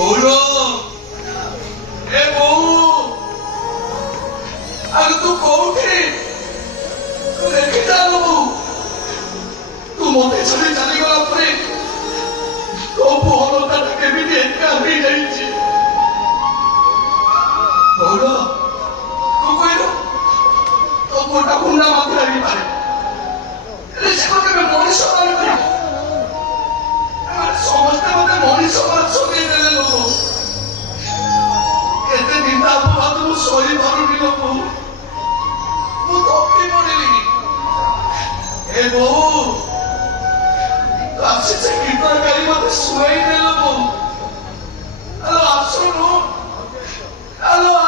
ବୋଉଲୋ ଏ ବୋଉ ଆରେ ତୁ କୋଉଠି ତୁ ଦେଖିଯାଉ ବୋଉ ତୁ ମତେ ଛାଡ଼ି ଚାଲିଗଲା ପରେ ତୋ ପୁଅଟା କେମିତି ଏକା ହେଇଯାଇଛି ବୋଉଲୋ ତୁ କହିଲୁ ତୋ ପୁଅଟା ମୁଣ୍ଡା ମାତ୍ର ହେଇପାରେ ହେଲେ ସେ କେବେ ମଣିଷ କରିପାରିବ ସମସ୍ତେ ମତେ ମଣିଷ ମାଛ ଦେଇଦେଲେ ଲୋକ କେତେ ଦିନ ଭାତ ମୁଁ ଶୋଇପାରୁନି ଲୋକ ମୁଁ ଥକି ପଡିଲି ଏ ବୋଉ ଆସି ସେ ଗୀତ ଗାଇ ମତେ ଶୁଆଇ ଦେଲ ବୋଉ ଆଲୋ ଆସୁନୁ ଆଲୋ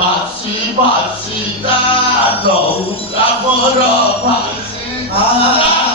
Basi, basi, dah, dah, dah, dah, dah, dah,